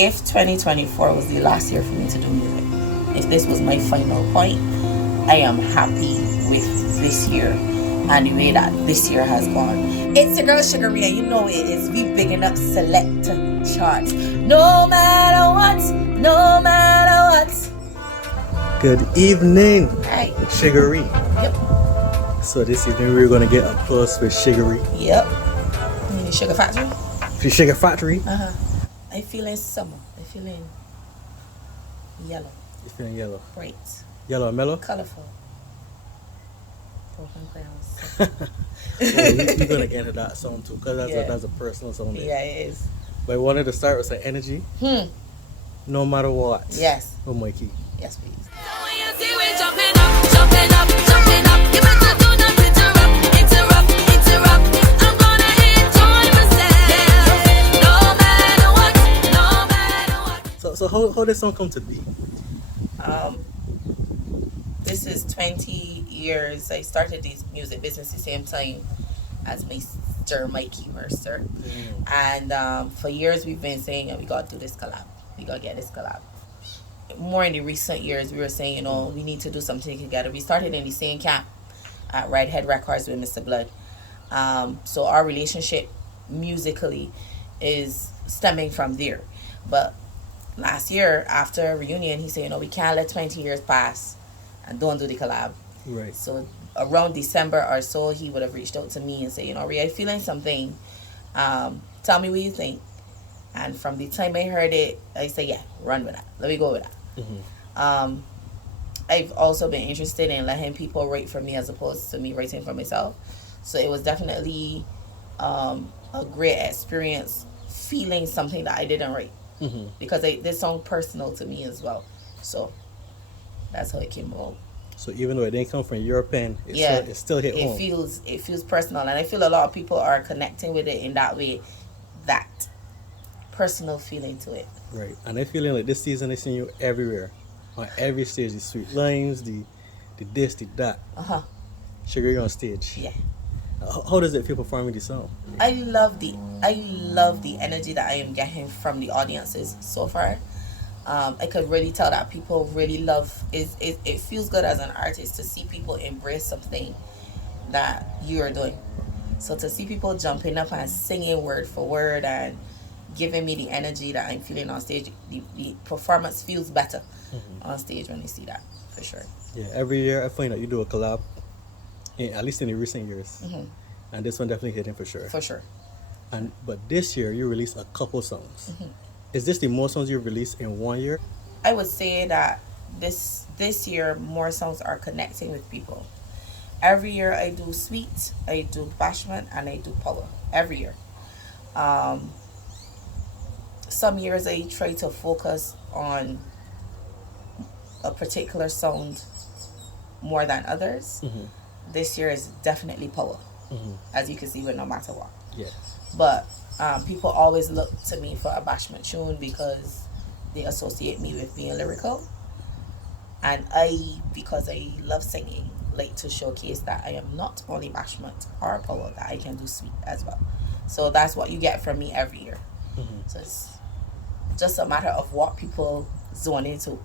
if 2024 was the last year for me to do music, if this was my final point, I am happy with this year and the way that this year has gone. It's your girl SugahRhe, and you know it is. We bigging up select charts. No matter what, no matter what. Good evening, Hi. SugahRhe. Yep. So this evening we're gonna get up close with SugahRhe. Yep. You mean the Sugar Factory? The Sugar Factory. I feeling summer. I feeling yellow. You feeling yellow? Bright. Yellow and mellow? Colorful. Broken crayons. We're gonna get into that song too, because that's a personal song. Yeah, it is. But I wanted to start with some energy. No matter what. Yes. Oh, Mikey. Yes, please. So how this song come to be? This is 20 years. I started this music business the same time as Mr. Mikey Mercer. And for years we've been saying, we got to do this collab. We got to get this collab. More in the recent years, we were saying, we need to do something together. We started in the same camp at Redhead Records with Mr. Blood. So our relationship musically is stemming from there. But last year, after a reunion, he said, we can't let 20 years pass and don't do the collab. Right. So around December or so, he would have reached out to me and said, Rhea, I'm feeling something. Tell me what you think. And from the time I heard it, I said, yeah, run with that. Let me go with that. I've also been interested in letting people write for me as opposed to me writing for myself. So it was definitely a great experience feeling something that I didn't write. Because this song personal to me as well. So that's how it came about. So even though it didn't come from your pen, it still hit home. It feels personal, and I feel a lot of people are connecting with it in that way, that personal feeling to it. Right. And I feeling like this season I seen you everywhere, on every stage. The sweet lines, the this, the that. SugahRhe on stage. Yeah. How does it feel performing the song? I love the energy that I am getting from the audiences so far. I could really tell that people really love it feels good as an artist to see people embrace something that you are doing. So to see people jumping up and singing word for word and giving me the energy that I'm feeling on stage, the performance feels better on stage when you see that, for sure. Yeah, every year I find that you do a collab, at least in the recent years. And this one definitely hitting for sure. For sure. But this year you released a couple songs. Is this the most songs you've released in 1 year? I would say that this year more songs are connecting with people. Every year I do Sweet, I do Bashment, and I do Power. Every year. Some years I try to focus on a particular sound more than others. This year is definitely Power, as you can see with No Matter What. Yeah. But people always look to me for a Bashment tune because they associate me with being lyrical. And because I love singing, like to showcase that I am not only Bashment or Power, that I can do Sweet as well. So that's what you get from me every year. So it's just a matter of what people zone into.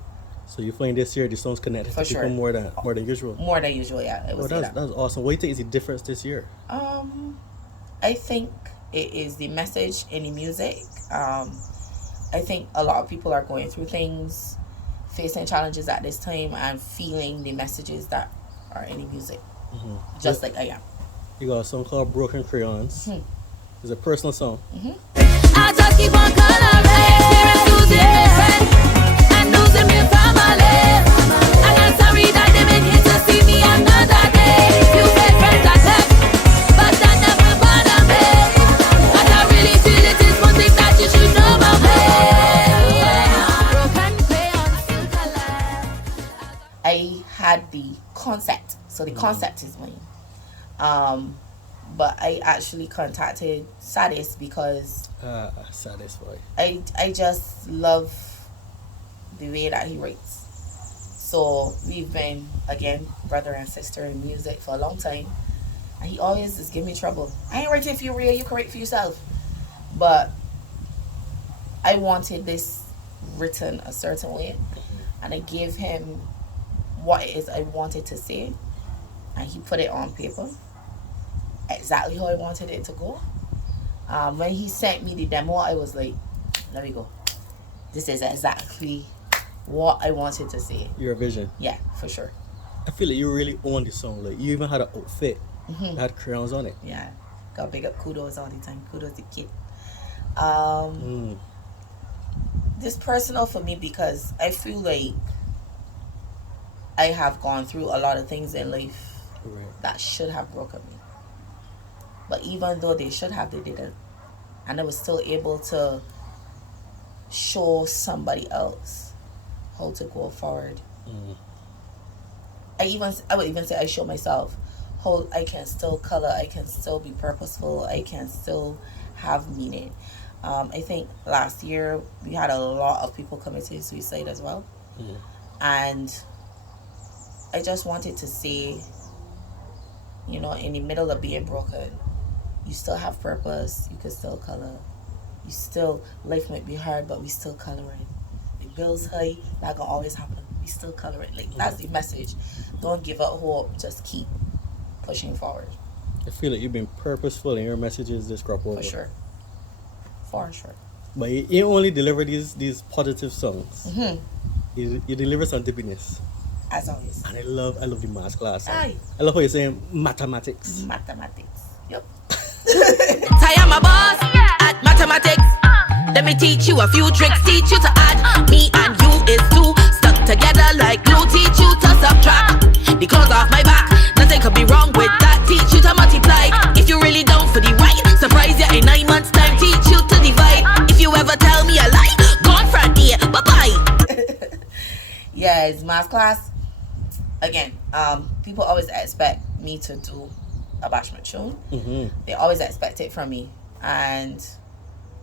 So you find this year the songs connected to people more than usual? More than usual, yeah. That's awesome. What do you think is the difference this year? I think it is the message in the music. I think a lot of people are going through things, facing challenges at this time, and feeling the messages that are in the music. Just like I am. You got a song called Broken Crayons. It's a personal song. I just keep on coloring, losing and losing me family. And I'm sorry that they been here to see me another day. You made friends I left, but that never bothered me. But I really feel it is one thing that you should know about me. Broken crayons still color. I had the concept, so the concept is mine. But I actually contacted Sadis because Sadis boy. I just love the way that he writes. So we've been, again, brother and sister in music for a long time. And he always just give me trouble. I ain't writing for you, Rhea, you can write for yourself. But I wanted this written a certain way, and I gave him what it is I wanted to say, and he put it on paper exactly how I wanted it to go. When he sent me the demo, I was like, there we go. This is exactly what I wanted to say. Your vision. Yeah, for sure. I feel like you really own the song. Like you even had an outfit. It had crayons on it. Yeah. Got big up kudos all the time. Kudos to kid. This personal for me because I feel like I have gone through a lot of things in life that should have broken me. But even though they should have, they didn't. And I was still able to show somebody else how to go forward. I would even say I show myself how I can still color, I can still be purposeful, I can still have meaning. I think last year we had a lot of people committing suicide as well. And I just wanted to say, you know, in the middle of being broken, you still have purpose, you can still color. You still, life might be hard, but we still coloring. The bills high, that gonna always happen. We still coloring. Like, that's the message. Don't give up hope, just keep pushing forward. I feel like you've been purposeful in your messages this crop over. For sure. For sure. But you only deliver these positive songs. You deliver some deepness. As always. And I love the math class. Aye. I love how you're saying mathematics. Mathematics. Yep. I am a boss at mathematics. Let me teach you a few tricks. Teach you to add. Me and you is two. Stuck together like glue. Teach you to subtract. The clothes off my back. Nothing could be wrong with that. Teach you to multiply. If you really down for the right, surprise you in 9 months time. Teach you to divide. If you ever tell me a lie, gone for a day. Bye bye. Yeah, it's math class. Again, people always expect me to do a bashment tune. They always expect it from me, and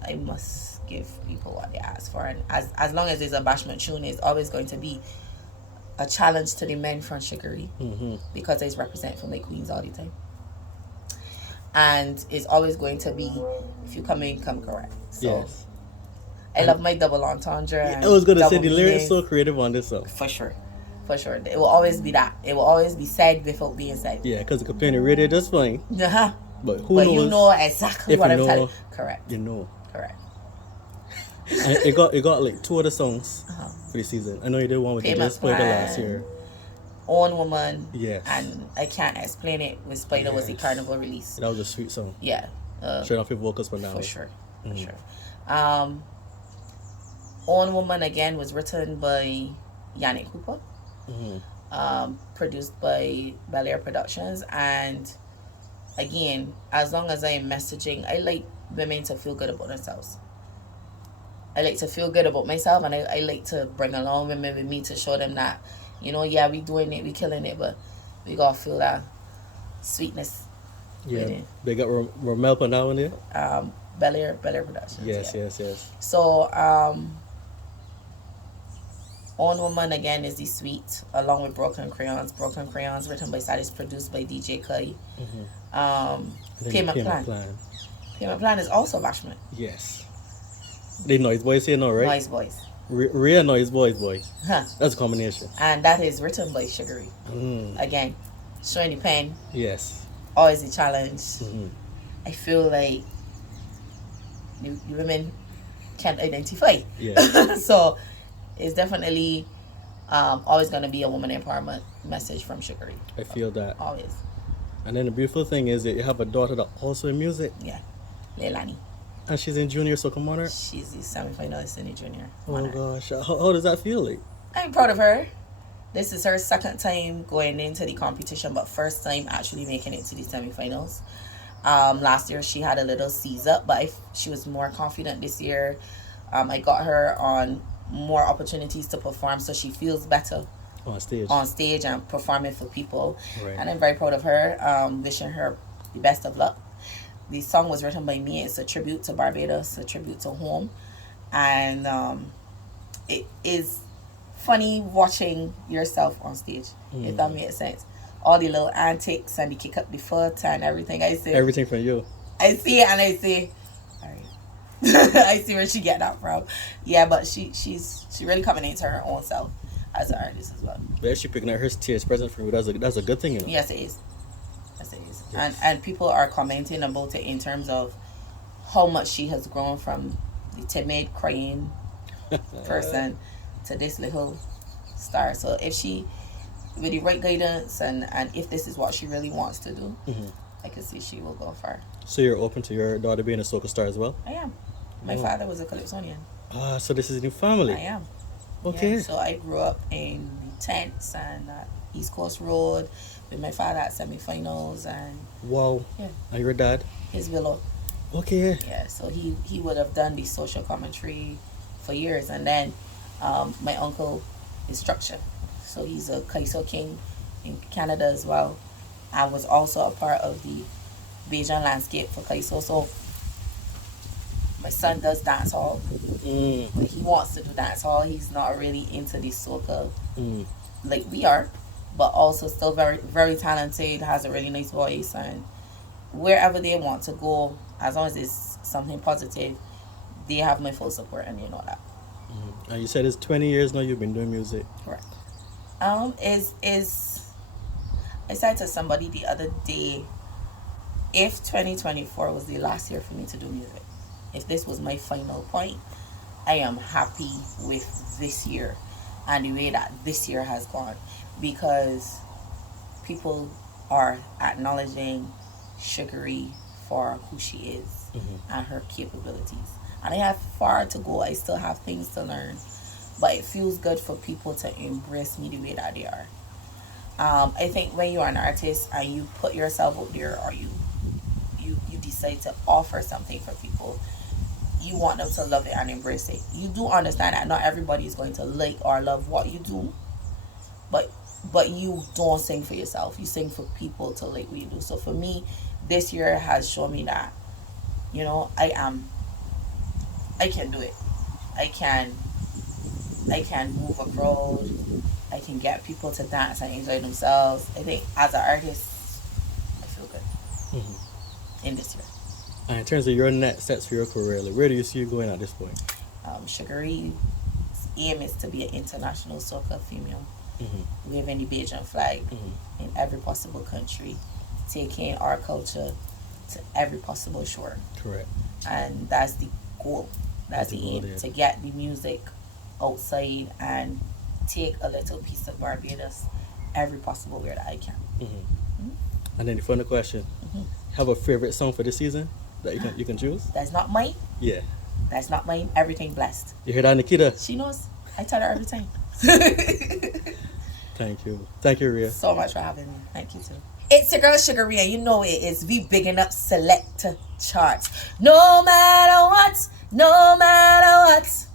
I must give people what they ask for. And as long as there's a bashment tune, it's always going to be a challenge to the men from SugahRhe, because they represent for my queens all the time. And it's always going to be, if you come in, come correct. So Yes. I love my double entendre. I was gonna say double the lyrics meanings. so creative on this song. For sure. For sure. It will always be that. It will always be said without being said. Yeah, because you can play on the radio just fine. Uh-huh. But who But knows? you know exactly if what you I'm know, telling. Correct. You know. Correct. And it got like 2 other songs for the season. I know you did one with the Payment Just Spider Plan. last year. Own Woman. Yes. And I can't explain it. With Spider was the Yes. Carnival release. That was a sweet song. Yeah. Straight off your vocals for now. For sure. For sure. Own Woman again was written by Yannick Cooper. Produced by Bel Air Productions. And again, as long as I am messaging, I like women to feel good about themselves. I like to feel good about myself, and I like to bring along women with me to show them that, you know, yeah, we doing it, we killing it, but we gotta feel that sweetness. Yeah. with it. They got Romel for now in there? Bel Air Productions. Yes, yeah. yes. So, Own Woman again is the sweet, along with Broken Crayons. Broken Crayons, written by Sadis, produced by DJ Kai. Payment Plan. Payment Plan is also bashment. Yes. The Noise Boys here now, right? Noise Boys. Real Noise Boys, boy. Huh. That's a combination. And that is written by SugahRhe. Again, showing the pen, Yes. always a challenge. I feel like the women can't identify. Yeah. So it's definitely always going to be a woman empowerment message from SugahRhe. I feel that. Always. And then the beautiful thing is that you have a daughter that also in music. Yeah. Leilani. And she's in junior, so come on her. She's the semi-finalist in the junior. Oh gosh. How does that feel like? I'm proud of her. This is her second time going into the competition, but first time actually making it to the semi-finals. Last year she had a little seize up, but she was more confident this year. I got her on more opportunities to perform, so she feels better On stage and performing for people. Right. And I'm very proud of her. Wishing her the best of luck. The song was written by me. It's a tribute to Barbados, a tribute to home, and it is funny watching yourself on stage. If that makes sense. All the little antics and the kick up the foot and everything. everything from you. I see it and I say, all right, I see where she get that from. Yeah, but she really coming into her own self as an artist as well. But she picking up her stage presence for you. That's a good thing, you know. Yes, it is. Yes, it is. Yes. And people are commenting about it in terms of how much she has grown from the timid, crying person to this little star. So if she, with the right guidance and if this is what she really wants to do, I can see she will go far. So you're open to your daughter being a soca star as well? I am. My Oh. father was a Calypsonian. Ah, so this is a new family. I am. Okay. Yeah, so I grew up in the tents and East Coast Road with my father at semi-finals and Wow. Yeah. And your dad? his willow. Okay. Yeah, so he would have done the social commentary for years. And then my uncle is structure. So he's a Kaiso King in Canada as well. I was also a part of the Bajan landscape for Kaiso. So my son does dance hall. Mm. He wants to do dance hall. He's not really into the soca Mm. like we are, but also still very, very talented, has a really nice voice, and wherever they want to go, as long as it's something positive, they have my full support, and you know that. And you said it's 20 years now you've been doing music. Correct. Is I said to somebody the other day, if 2024 was the last year for me to do music, if this was my final point, I am happy with this year and the way that this year has gone, because people are acknowledging SugahRhe for who she is and her capabilities. And I have far to go. I still have things to learn, but it feels good for people to embrace me the way that they are. I think when you are an artist and you put yourself out there, or you decide to offer something for people, you want them to love it and embrace it. You do understand that not everybody is going to like or love what you do, but you don't sing for yourself. You sing for people to like what you do. So for me, this year has shown me that, you know, I can do it. I can move a crowd. I can get people to dance and enjoy themselves. I think as an artist, I feel good in this year. And in terms of your next steps for your career, like, where do you see you going at this point? SugahRhe's aim is to be an international soca female, waving the Bajan flag in every possible country, taking our culture to every possible shore. Correct. And that's the goal. That's the aim, yeah. to get the music outside and take a little piece of Barbados every possible way that I can. And then the final question: have a favorite song for this season that you can choose? That's not mine. Yeah. That's not mine. Everything blessed. You hear that, Nikita? She knows. I tell her every time. Thank you. Thank you, Rhea. So much for having me. Thank you too. It's your girl SugahRhe, and you know it is the bigging up select charts. No matter what, no matter what.